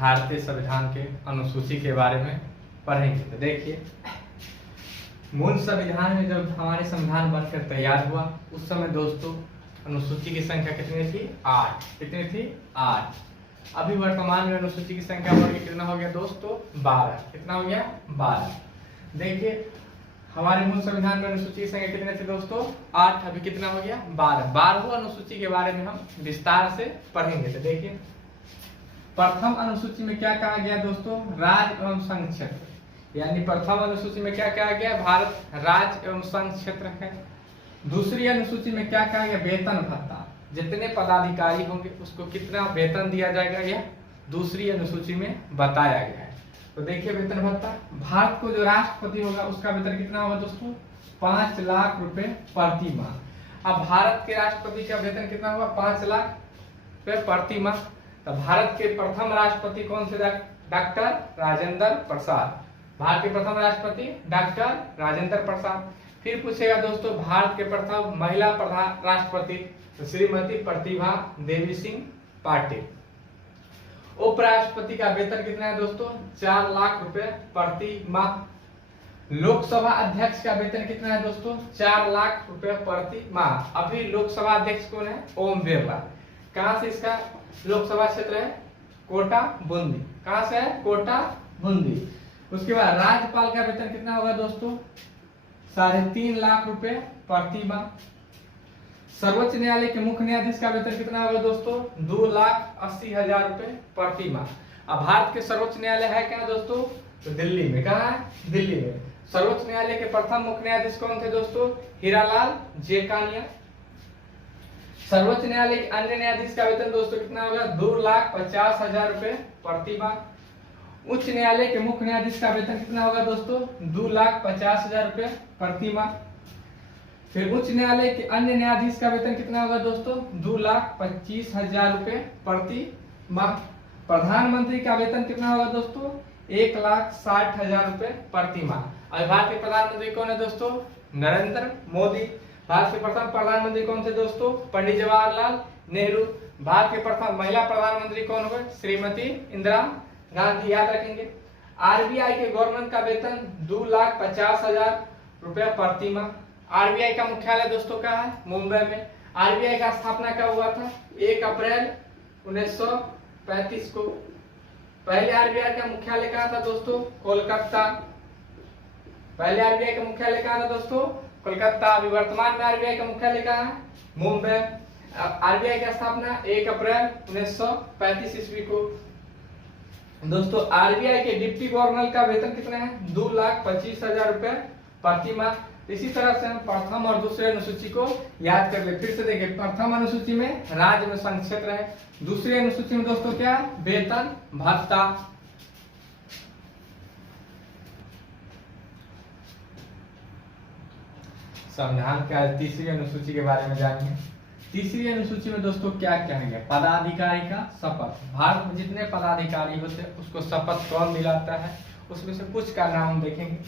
भारतीय संविधान के अनुसूची के बारे में पढ़ेंगे। तो देखिए, मूल संविधान में जब हमारे संविधान बनकर तैयार हुआ उस समय दोस्तों अनुसूची की संख्या कितनी थी? 8। कितनी थी? 8। अभी वर्तमान में अनुसूची की संख्या बढ़ के कितना हो गया दोस्तों? 12। कितना हो गया? 12। देखिए, हमारे मूल संविधान में अनुसूची की संख्या कितनी थी दोस्तों? 8। अभी कितना हो गया? 12। 12वीं अनुसूची के बारे में हम विस्तार से पढ़ेंगे। तो देखिए, प्रथम अनुसूची में क्या कहा गया दोस्तों? राज्य एवं संघ क्षेत्र। यानी प्रथम अनुसूची में क्या कहा गया? भारत राज्य एवं संघ क्षेत्र है। दूसरी अनुसूची में क्या कहा गया? वेतन भत्ता। जितने पदाधिकारी होंगे उसको कितना वेतन दिया जाएगा, यह दूसरी अनुसूची में बताया गया है। तो देखिए, वेतन भत्ता, भारत को जो राष्ट्रपति होगा उसका वेतन कितना होगा दोस्तों? 5 लाख रुपए प्रति माह। अब भारत के राष्ट्रपति का वेतन कितना होगा? 5 लाख रुपए प्रति माह। तो भारत के प्रथम राष्ट्रपति कौन से? डॉक्टर राजेंद्र प्रसाद। भारत के प्रथम राष्ट्रपति डॉक्टर राजेंद्र प्रसाद। फिर पूछेगा दोस्तों, भारत के प्रथम महिला प्रधान राष्ट्रपति तो श्रीमती प्रतिभा देवी सिंह पाटिल। उपराष्ट्रपति का वेतन कितना है दोस्तों? 4 लाख रुपए प्रति माह। लोकसभा अध्यक्ष का वेतन कितना है दोस्तों? 4 लाख रुपए प्रति माह। अभी लोकसभा अध्यक्ष कौन है? ओम बिरला। कहां से इसका लोकसभा क्षेत्र है? कोटा बूंदी। कहां से है? कोटा बूंदी। उसके बाद राज्यपाल का वेतन कितना होगा दोस्तों? 3.5 लाख रुपए प्रति माह। सर्वोच्च न्यायालय के मुख्य न्यायाधीश का वेतन कितना होगा दोस्तों? 2,80,000 रुपए प्रति माह। अब भारत के सर्वोच्च न्यायालय है क्या दोस्तों? तो दिल्ली में। कहाँ है? दिल्ली में। सर्वोच्च न्यायालय के प्रथम मुख्य न्यायाधीश कौन थे दोस्तों? हीरालाल जेकानिया। सर्वोच्च न्यायालय के अन्य न्यायाधीश का वेतन दोस्तों कितना होगा? 2,50,000 रुपए प्रति माह। उच्च न्यायालय के मुख्य न्यायाधीश का वेतन कितना होगा दोस्तों? 2,50,000 रुपए प्रति माह। फिर उच्च न्यायालय के अन्य न्यायाधीश का वेतन कितना होगा दोस्तों? 2,25,000 रुपए प्रति माह। प्रधानमंत्री का वेतन कितना होगा दोस्तों? 1,60,000 रुपए प्रति माह। और भारत के प्रधानमंत्री कौन है दोस्तों? नरेंद्र मोदी। भारत के प्रथम प्रधानमंत्री कौन थे दोस्तों? पंडित जवाहरलाल नेहरू। भारत के प्रथम महिला प्रधानमंत्री कौन हुए? श्रीमती इंदिरा गांधी। याद रखेंगे। आरबीआई के गवर्नर का वेतन 2,50,000 रुपए प्रति माह। आरबीआई का मुख्यालय दोस्तों कहाँ है? मुंबई में। आरबीआई का स्थापना कब हुआ था? 1 अप्रैल 1935 को। पहले आरबीआई का मुख्यालय कहाँ था दोस्तों? कोलकाता। पहले आरबीआई का मुख्यालय कहाँ था दोस्तों? कोलकाता। अभी वर्तमान में आरबीआई का मुख्यालय कहाँ है? मुंबई। आरबीआई का स्थापना 1 अप्रैल 1935 ईस्वी को। दोस्तों, आरबीआई के डिप्टी गवर्नर का वेतन कितना है? 2,25,000 रुपए प्रति माह। इसी तरह से हम प्रथम और दूसरे अनुसूची को याद कर ले। फिर से देखिए, प्रथम अनुसूची में राज्य में संघ क्षेत्र है। दूसरी अनुसूची में दोस्तों क्या? वेतन भत्ता। संविधान के आज तीसरी अनुसूची के बारे में जानेंगे। तीसरी अनुसूची में दोस्तों क्या क्या है? पदाधिकारी का शपथ। भारत में जितने पदाधिकारी होते हैं उसको शपथ कौन दिलाता है? उसमें से कुछ का नाम देखेंगे।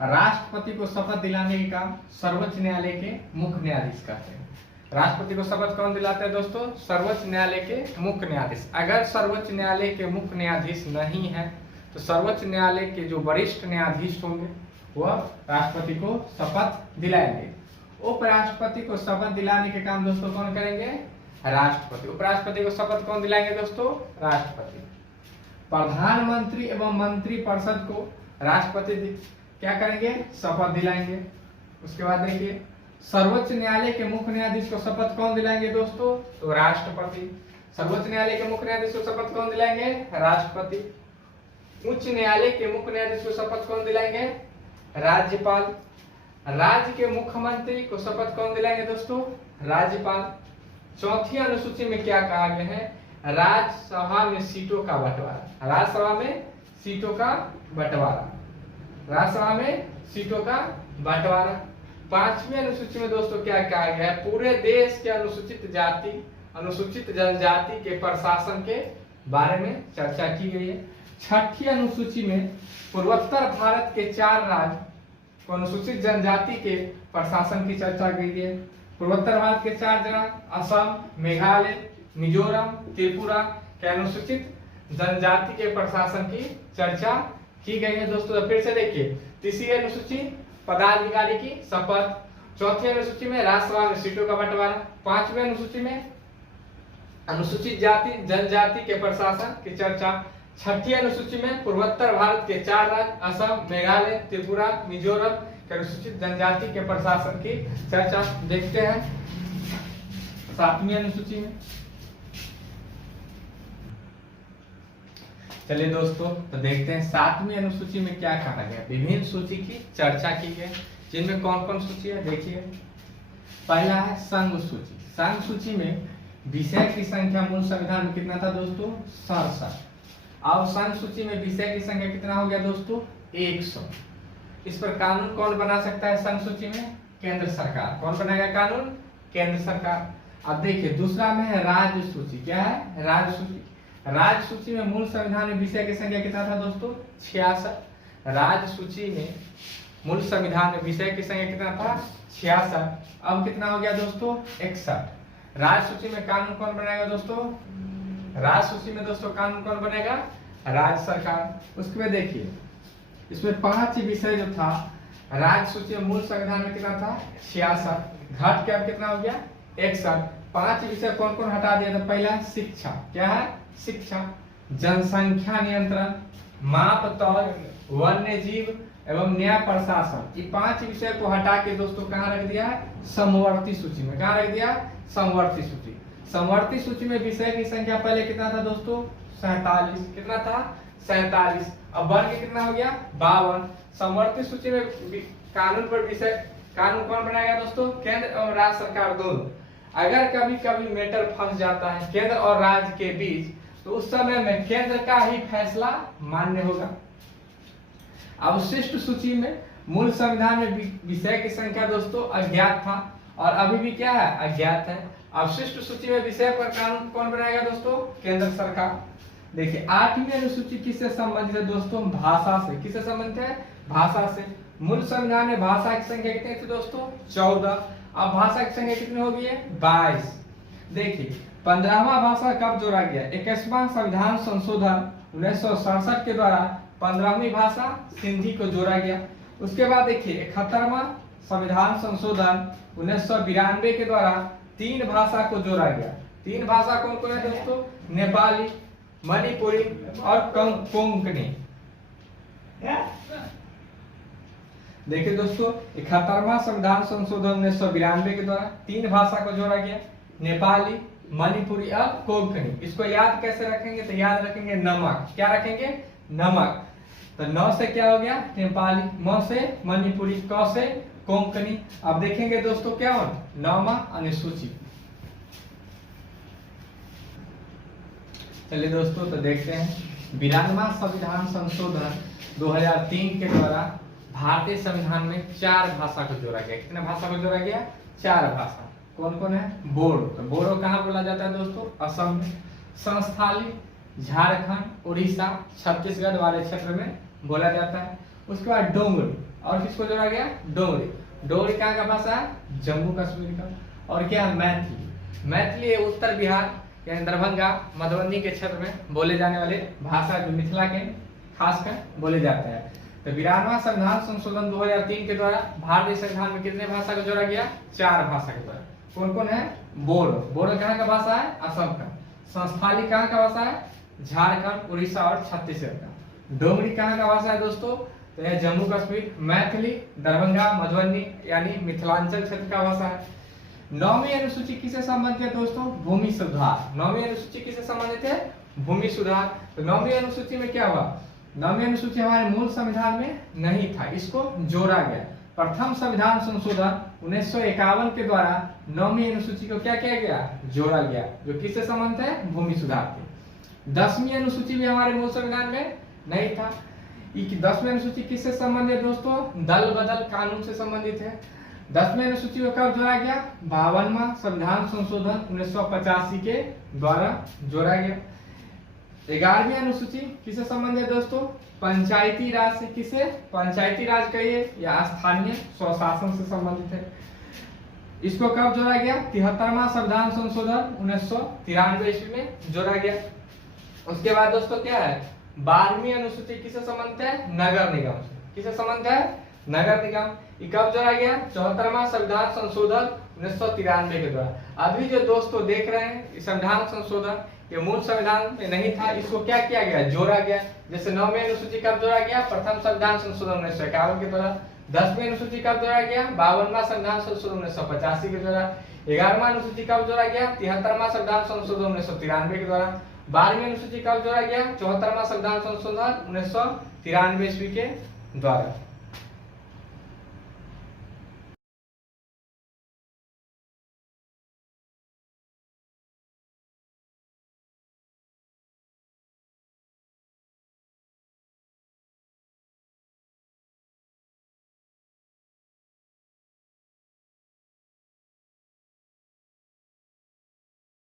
राष्ट्रपति को शपथ दिलाने का काम सर्वोच्च न्यायालय के मुख्य न्यायाधीश करते हैं। राष्ट्रपति को शपथ कौन दिलाते हैं दोस्तों? सर्वोच्च न्यायालय के मुख्य न्यायाधीश। अगर सर्वोच्च न्यायालय के मुख्य न्यायाधीश नहीं है तो सर्वोच्च न्यायालय के जो वरिष्ठ न्यायाधीश होंगे वह राष्ट्रपति को शपथ दिलाएंगे। उपराष्ट्रपति को शपथ दिलाने के काम दोस्तों कौन करेंगे? राष्ट्रपति। उपराष्ट्रपति को शपथ कौन दिलाएंगे दोस्तों? राष्ट्रपति। प्रधानमंत्री एवं मंत्रिपरिषद को राष्ट्रपति क्या करेंगे? शपथ दिलाएंगे। उसके बाद देखिए, सर्वोच्च न्यायालय के मुख्य न्यायाधीश को शपथ कौन दिलाएंगे दोस्तों? तो राष्ट्रपति। सर्वोच्च न्यायालय के मुख्य न्यायाधीश को शपथ कौन दिलाएंगे? राष्ट्रपति। उच्च न्यायालय के मुख्य न्यायाधीश को शपथ कौन दिलाएंगे? राज्यपाल। राज्य के मुख्यमंत्री को शपथ कौन दिलाएंगे दोस्तों? राज्यपाल। चौथी अनुसूची में क्या कहा गया है? राज्यसभा में सीटों का बंटवारा। राज्यसभा में सीटों का बंटवारा। राज्यसभा में सीटों का बंटवारा। पांचवी अनुसूची में दोस्तों क्या कहा गया है? पूरे देश के अनुसूचित जाति अनुसूचित जनजाति के प्रशासन के बारे में चर्चा की गई है। छठी अनुसूची में पूर्वोत्तर भारत के 4 राज्य को अनुसूचित जनजाति के प्रशासन की चर्चा की गई है। पूर्वोत्तर भारत के 4 जगह असम, मेघालय, मिजोरम, त्रिपुरा के अनुसूचित जनजाति के प्रशासन की चर्चा की गई है दोस्तों। फिर से देखिए, तीसरी अनुसूची पदाधिकारी की शपथ, चौथी अनुसूची में राज्यसभा में सीटों का बंटवारा, पांचवी अनुसूची में अनुसूचित जाति जनजाति के प्रशासन की चर्चा, छठी अनुसूची में पूर्वोत्तर भारत के 4 राज्य असम, मेघालय, त्रिपुरा, मिजोरम के अनुसूचित जनजाति के प्रशासन की चर्चा। देखते हैं सातवीं अनुसूची में। चलिए दोस्तों, तो देखते हैं सातवीं अनुसूची में क्या कहा गया। विभिन्न सूची की चर्चा की गई, जिनमें कौन कौन सूची है देखिए। पहला है संघ सूची। संघ सूची में विषय की संख्या मूल संविधान में कितना था दोस्तों? 67। अब संघ सूची में विषय की संख्या कितना हो गया दोस्तों? 100। इस पर कानून कौन बना सकता है संघ सूची में? केंद्र सरकार। कौन बनाएगा कानून? केंद्र सरकार। अब देखिए दूसरा में है राज्य सूची। क्या है? राज्य सूची। राज्य सूची में मूल संविधान में विषय की संख्या कितना था दोस्तों? 66। राज्य सूची में मूल संविधान में विषय की संख्या कितना था? 66। अब कितना हो गया दोस्तों? 61। राज्य सूची में कानून कौन बनाएगा दोस्तों? राज्य सूची में दोस्तों कानून कौन बनेगा? राज्य सरकार। उसके बाद देखिए इसमें 5 विषय जो था राज्य सूची में मूल संविधान में कितना था? 66। घट के अब कितना हो गया? 61। 5 विषय कौन कौन हटा दिया था? पहला शिक्षा। क्या है? शिक्षा। जनसंख्या नियंत्रण, माप तौल, वन्य जीव एवं न्याय प्रशासन, ये 5 विषय को हटा के दोस्तों कहाँ रख दिया? समवर्ती सूची में। कहाँ रख दिया? समवर्ती सूची। समवर्ती सूची में विषय की संख्या पहले कितना था दोस्तों? 47। कितना था? 47। अब वर्ग कितना हो गया? 52। समवर्ती सूची में कानून पर विषय कानून कौन बनाएगा दोस्तों? केंद्र और राज्य सरकार दोनों। अगर कभी कभी मैटर फंस जाता है केंद्र और राज्य के बीच, तो उस समय में केंद्र का ही फैसला मान्य होगा। अवशिष्ट सूची में मूल संविधान में विषय की संख्या दोस्तों अज्ञात था और अभी भी क्या है? अज्ञात है। अवशिष्ट सूची में विषय पर कानून कौन बनाएगा दोस्तों? केंद्र सरकार। देखिए 8वीं अनुसूची किससे संबंधित है दोस्तों? भाषा से। किससे संबंधित है? भाषा से। मूल संविधान में भाषा की संख्या कितनी थी दोस्तों? 14। अब भाषा की संख्या कितनी हो गई है? 22। देखिए 15वां भाषा कब जोड़ा गया? 21वां संविधान संशोधन 1967 के द्वारा 15वीं भाषा सिंधी को जोड़ा गया। उसके बाद देखिए 71वां संविधान संशोधन 1992 के द्वारा 3 भाषा को जोड़ा गया। 3 भाषा कौन कौन है दोस्तों? नेपाली, मणिपुरी और कोंकणी। देखिए दोस्तों 71वां संविधान संशोधन 1992 के द्वारा 3 भाषा को जोड़ा गया, नेपाली, मणिपुरी और कोंकणी। इसको याद कैसे रखेंगे? तो याद रखेंगे नमक। क्या रखेंगे? नमक। तो 9 से क्या हो गया? नेपाली, म से मणिपुरी, क से कोंकणी। अब देखेंगे दोस्तों क्या हो? 9वां अनुसूची। चलिए दोस्तों, तो देखते हैं 92वां संविधान संशोधन 2003 के द्वारा भारतीय संविधान में 4 भाषा को जोड़ा गया। कितने भाषा को जोड़ा गया? 4 भाषा। कौन कौन है? बोडो। तो बोडो कहाँ बोला जाता है दोस्तों? असम में। संस्थाली झारखंड, उड़ीसा, छत्तीसगढ़ वाले क्षेत्र में बोला जाता है। उसके बाद डोंगरी। और किसको जोड़ा गया? डोगरी। डोगरी कहाँ का भाषा है? जम्मू कश्मीर का। और क्या? मैथिली। मैथिली उत्तर बिहार यानी दरभंगा, मधुबनी के क्षेत्र में बोले जाने वाले भाषा जो मिथिला के खासकर बोले जाते हैं। तो 92वां संविधान संशोधन 2003 के द्वारा भारतीय संविधान में कितने भाषा को जोड़ा गया? 4 भाषा के द्वारा। कौन कौन है? बोडो। बोडो कहाँ का भाषा है? असम का। संस्थाली कहाँ का भाषा है? झारखंड, उड़ीसा और छत्तीसगढ़ का। डोगरी कहाँ का भाषा है दोस्तों? तो यह जम्मू कश्मीर। मैथिली दरभंगा, मधुबनी यानी मिथिलांचल क्षेत्र का भाषा है। 9वीं अनुसूची किससे संबंधित है दोस्तों? भूमि सुधार। 9वीं अनुसूची किससे संबंधित है? भूमि सुधार। तो 9वीं अनुसूची में क्या हुआ? 9वीं अनुसूची हमारे मूल संविधान में नहीं था, इसको जोड़ा गया। प्रथम संविधान संशोधन 1951 के द्वारा 9वीं अनुसूची को क्या किया गया? जोड़ा गया, जो किससे संबंधित है? भूमि सुधार के। 10वीं अनुसूची भी हमारे मूल संविधान में नहीं था। 10वीं अनुसूची किससे संबंधित है दोस्तों? दल बदल कानून से संबंधित है। 10वीं अनुसूची को कब जोड़ा गया? 52वां संविधान संशोधन 1985 के द्वारा जोड़ा गया। 11वीं अनुसूची किससे संबंधित है दोस्तों? पंचायती राज से। किसे? पंचायती राज कहिए या स्थानीय स्वशासन से संबंधित है। इसको कब जोड़ा गया? 73वां संविधान संशोधन 1993 ईस्वी में जोड़ा गया। उसके बाद दोस्तों क्या है, 12वीं अनुसूची किससे संबंधित है, नगर निगम से। किससे संबंधित है, नगर निगम। ये कब जोड़ा गया, 74वां संविधान संशोधन 1993 के द्वारा। अभी जो दोस्तों देख रहे हैं संविधान संशोधन, ये मूल संविधान में नहीं था, इसको क्या किया गया, जोड़ा गया। जैसे 9वीं अनुसूची कब जोड़ा गया, प्रथम संविधान संशोधन 1951 के द्वारा। 10वीं अनुसूची कब जोड़ा गया, 52वां संविधान संशोधन 1985 के द्वारा। 11वां अनुसूची कब जोड़ा गया, 73वां संविधान संशोधन 1993 के द्वारा। 12वीं अनुसूची कब जोड़ा गया, 74वां संविधान संशोधन 1993 ईस्वी के द्वारा।